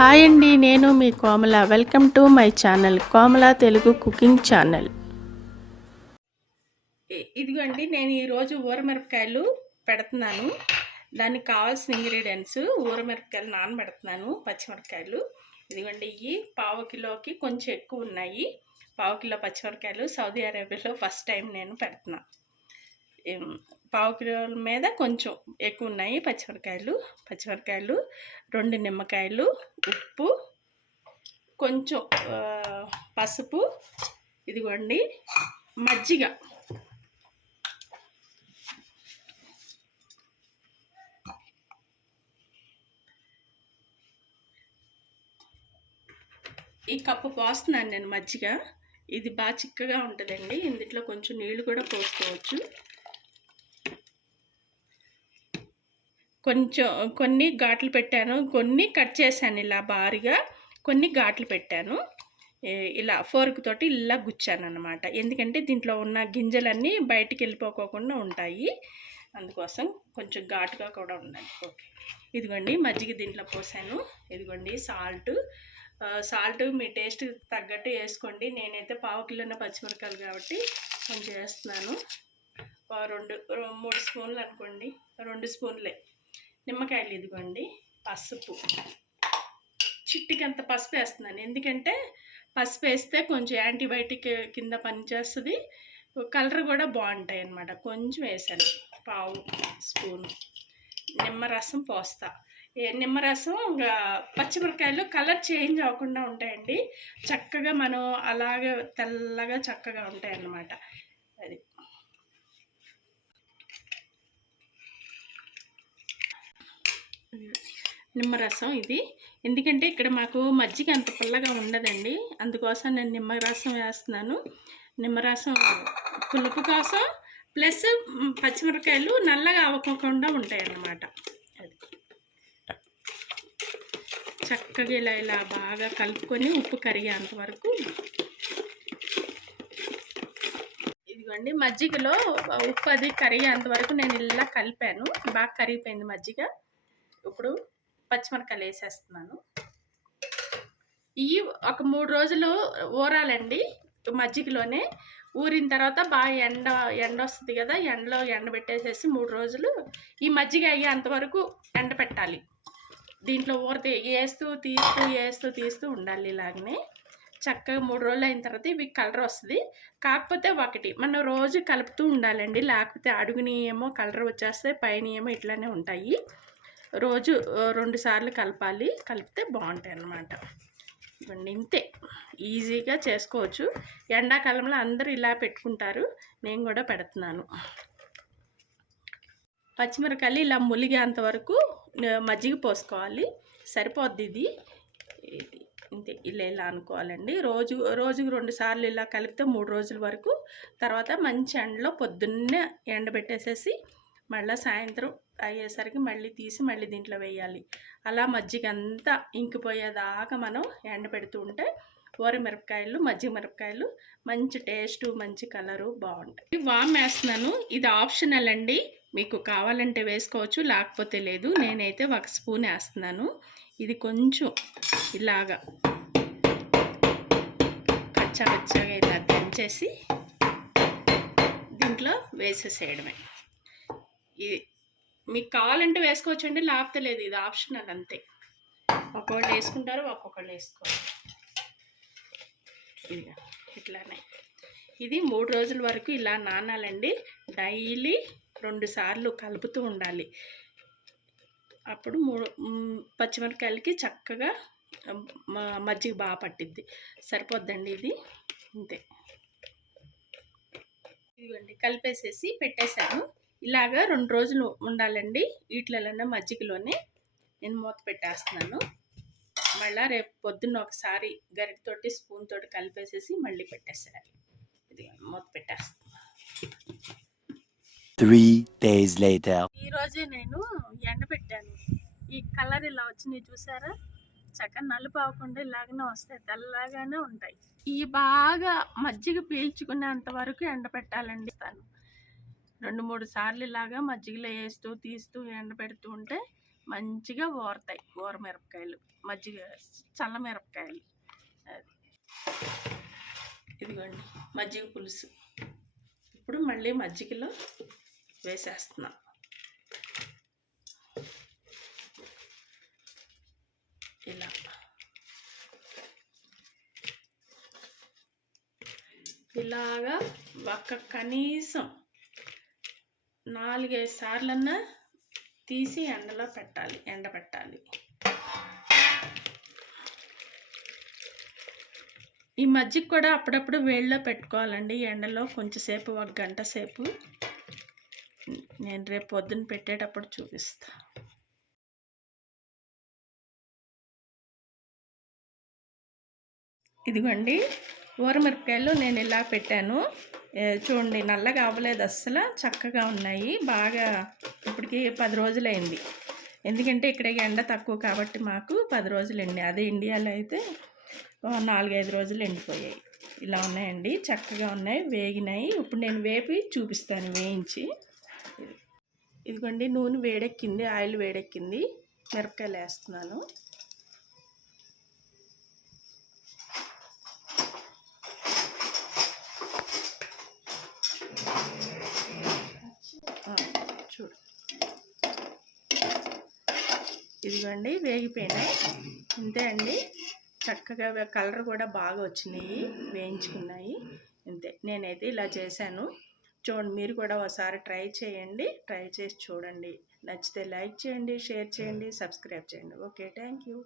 Hi అండి, నేను మీ Komala. Welcome to my channel Komala Telugu cooking channel. ఇదిగోండి, నేను ఈరోజు ఊరమిరపకాయలు పెడుతున్నాను. దానికి కావాల్సిన ఇంగ్రీడియంట్స్: ఊరమిరపకాయలు నానబెడుతున్నాను, పచ్చిమిరపకాయలు. ఇదిగోండి, ఇవి పావు కిలోకి కొంచెం ఎక్కువ ఉన్నాయి. పావు కిలో పచ్చిమిరపకాయలు సౌదీ అరేబియాలో ఫస్ట్ టైం నేను పెడుతున్నాను. పావు కిలోల మీద కొంచెం ఎక్కువ ఉన్నాయి పచ్చిమిరపకాయలు. 2 నిమ్మకాయలు, ఉప్పు, కొంచెం పసుపు, ఇదిగోండి మజ్జిగ. ఈ కప్పు పోస్తున్నాను నేను మజ్జిగ. ఇది బాగా చిక్కగా ఉంటుందండి. ఇందులో కొంచెం నీళ్ళు కూడా పోసుకోవచ్చు. కొన్ని ఘాట్లు పెట్టాను, కొన్ని కట్ చేశాను ఇలా భారీగా, కొన్ని ఘాట్లు పెట్టాను. ఇలా ఫోర్క్ తోటి ఇలా గుచ్చాను అన్నమాట. ఎందుకంటే దీంట్లో ఉన్న గింజలన్నీ బయటికి వెళ్ళిపోకోకుండా ఉంటాయి, అందుకోసం కొంచెం ఘాటుగా కూడా ఉండాలి. ఓకే, ఇదిగోండి మజ్జిగ దీంట్లో పోసాను. ఇదిగోండి సాల్ట్ మీ టేస్ట్ తగ్గట్టు వేసుకోండి. నేనైతే పావు కిలోన్న పచ్చిమిరపకాయలు కాబట్టి కొంచెం వేస్తున్నాను. 3 స్పూన్లు అనుకోండి, 2 స్పూన్లే. నిమ్మకాయలు ఇదిగోండి, పసుపు, చిట్టికంత పసుపు వేస్తున్నాను. ఎందుకంటే పసుపు వేస్తే కొంచెం యాంటీబయాటిక్ కింద పనిచేస్తుంది, కలర్ కూడా బాగుంటాయి అన్నమాట. కొంచెం వేసాను, పావు స్పూను. నిమ్మరసం పోస్తా. నిమ్మరసం పచ్చిమిరపకాయలు కలర్ చేంజ్ అవ్వకుండా ఉంటాయండి, చక్కగా మనం అలాగే తెల్లగా చక్కగా ఉంటాయి అన్నమాట. అది నిమ్మరసం ఇది. ఎందుకంటే ఇక్కడ మాకు మజ్జిగ అంత పుల్లగా ఉండదండి, అందుకోసం నేను నిమ్మరసం వేస్తున్నాను. నిమ్మరసం పులుపు కోసం, ప్లస్ పచ్చిమిరపకాయలు నల్లగా అవ్వకుండా ఉంటాయి అన్నమాట. అది చక్కగా ఇలా బాగా కలుపుకొని ఉప్పు కరిగేంత వరకు. ఇదిగోండి, మజ్జిగలో ఉప్పు అది కరిగేంత వరకు నేను ఇలా కలిపాను. బాగా కరిగిపోయింది మజ్జిగ. ఇప్పుడు పచ్చిమిరపకాయలు వేసేస్తున్నాను. ఇవి ఒక 3 రోజులు ఊరాలండి మజ్జిగలోనే. ఊరిన తర్వాత బాగా ఎండ వస్తుంది కదా, ఎండలో ఎండబెట్టేసేసి 3 రోజులు ఈ మజ్జిగ అయ్యేంతవరకు ఎండ పెట్టాలి. దీంట్లో ఊరితే వేస్తూ తీస్తూ ఉండాలి. ఇలాగనే చక్కగా 3 రోజులు అయిన తర్వాత ఇవి కలర్ వస్తుంది. కాకపోతే ఒకటి, మనం రోజు కలుపుతూ ఉండాలండి, లేకపోతే అడుగుని ఏమో కలర్ వచ్చేస్తాయి, పైన ఏమో ఇట్లానే ఉంటాయి. రోజు 2 సార్లు కలపాలి, కలిపితే బాగుంటాయి అన్నమాట. ఇవ్వండి, ఇంతే ఈజీగా చేసుకోవచ్చు. ఎండాకాలంలో అందరూ ఇలా పెట్టుకుంటారు, నేను కూడా పెడుతున్నాను. పచ్చిమిరపకాయలు ఇలా ములిగేంత వరకు మజ్జిగ పోసుకోవాలి, సరిపోద్ది ఇది. ఇంతే, ఇలా అనుకోవాలండి. రోజుకు 2 సార్లు ఇలా కలిపితే 3 రోజుల వరకు. తర్వాత మంచి ఎండలో పొద్దున్నే ఎండబెట్టేసేసి మళ్ళీ సాయంత్రం అయ్యేసరికి మళ్ళీ తీసి మళ్ళీ దీంట్లో వేయాలి. అలా మజ్జిగ అంతా ఇంకిపోయేదాకా మనం ఎండబెడుతూ ఉంటే ఊరమిరపకాయలు, మజ్జిగ మిరపకాయలు మంచి టేస్టు, మంచి కలరు బాగుంటాయి. వామ్ వేస్తున్నాను, ఇది ఆప్షనల్ అండి, మీకు కావాలంటే వేసుకోవచ్చు, లేకపోతే లేదు. నేనైతే 1 స్పూన్ వేస్తున్నాను. ఇది కొంచెం ఇలాగా కచ్చాపచ్చాగా ఇలా దంచేసి దీంట్లో వేసేసేయడమే. ఇది మీకు కావాలంటే వేసుకోవచ్చండి, లేకపోతే లేదు, ఇది ఆప్షనల్ అంతే. ఒక్కొక్కళ్ళు వేసుకుంటారు, ఒక్కొక్కళ్ళు వేసుకోవాలి. ఇదిగా ఇట్లానే ఇది 3 రోజుల వరకు ఇలా నానాలండి. డైలీ 2 సార్లు కలుపుతూ ఉండాలి. అప్పుడు పచ్చిమిరపకాయలకి చక్కగా మజ్జిగ బాగా పట్టిద్ది. సరిపోద్దండి ఇది, అంతే. ఇదిగోండి, కలిపేసేసి పెట్టేశాను. ఇలాగా 2 రోజులు ఉండాలండి వీటిలోనే, మజ్జిగలోనే. నేను మూత పెట్టేస్తున్నాను. మళ్ళీ రేపు పొద్దున్న ఒకసారి గరిటతోటి స్పూన్ తోటి కలిపేసేసి మళ్ళీ పెట్టేసేయాలి. ఇది మూత పెట్టేస్తాను. 3 days later. ఈరోజే నేను ఎండబెట్టాను. ఈ కలర్ ఇలా వచ్చినాయి చూసారా, చక్కగా నలుపు అవ్వకుండా ఇలాగనే వస్తాయి, తెల్లగానే ఉంటాయి. ఇవి బాగా మజ్జిగ పీల్చుకునేంత వరకు ఎండబెట్టాలండి. 2-3 సార్లు ఇలాగా మజ్జిగలో వేస్తూ తీస్తూ ఎండబెడుతూ ఉంటే మంచిగా ఊరతాయి. ఊర మిరపకాయలు, మజ్జిగ, చల్ల మిరపకాయలు. అది ఇదిగోండి మజ్జిగ పులుసు. ఇప్పుడు మళ్ళీ మజ్జిగలో వేసేస్తున్నా. ఇలా ఇలాగా కనీసం 4-5 సార్లన్నా తీసి ఎండబెట్టాలి. ఈ మజ్జిగ కూడా అప్పుడప్పుడు వేడిలో పెట్టుకోవాలండి ఎండలో, కొంచెం సేపు, 1 గంట సేపు. నేను రేపు పొద్దున్న పెట్టేటప్పుడు చూపిస్తా. ఇదిగోండి ఊరమిరపకాయలు నేను ఇలా పెట్టాను. చూడండి నల్లగా అవ్వలేదు, అస్సలు చక్కగా ఉన్నాయి. బాగా ఇప్పటికి 10 రోజులైంది. ఎందుకంటే ఇక్కడ ఎండ తక్కువ కాబట్టి మాకు 10 రోజులండి. అదే ఇండియాలో అయితే 4-5 రోజులు ఎండిపోయాయి. ఇలా ఉన్నాయండి, చక్కగా ఉన్నాయి, వేగినాయి. ఇప్పుడు నేను వేపి చూపిస్తాను వేయించి. ఇదిగోండి నూనె వేడెక్కింది, ఆయిల్ వేడెక్కింది, మిరపకాయలు వేస్తున్నాను. చూడు ఇదిగోండి వేగిపోయినాయి. ఇంతే అండి, చక్కగా కలర్ కూడా బాగా వచ్చినాయి, వేయించుకున్నాయి. ఇంతే, నేనైతే ఇలా చేశాను. చూడండి మీరు కూడా ఒకసారి ట్రై చేయండి. ట్రై చేసి చూడండి. నచ్చితే లైక్ చేయండి, షేర్ చేయండి, సబ్స్క్రైబ్ చేయండి. Okay, thank you.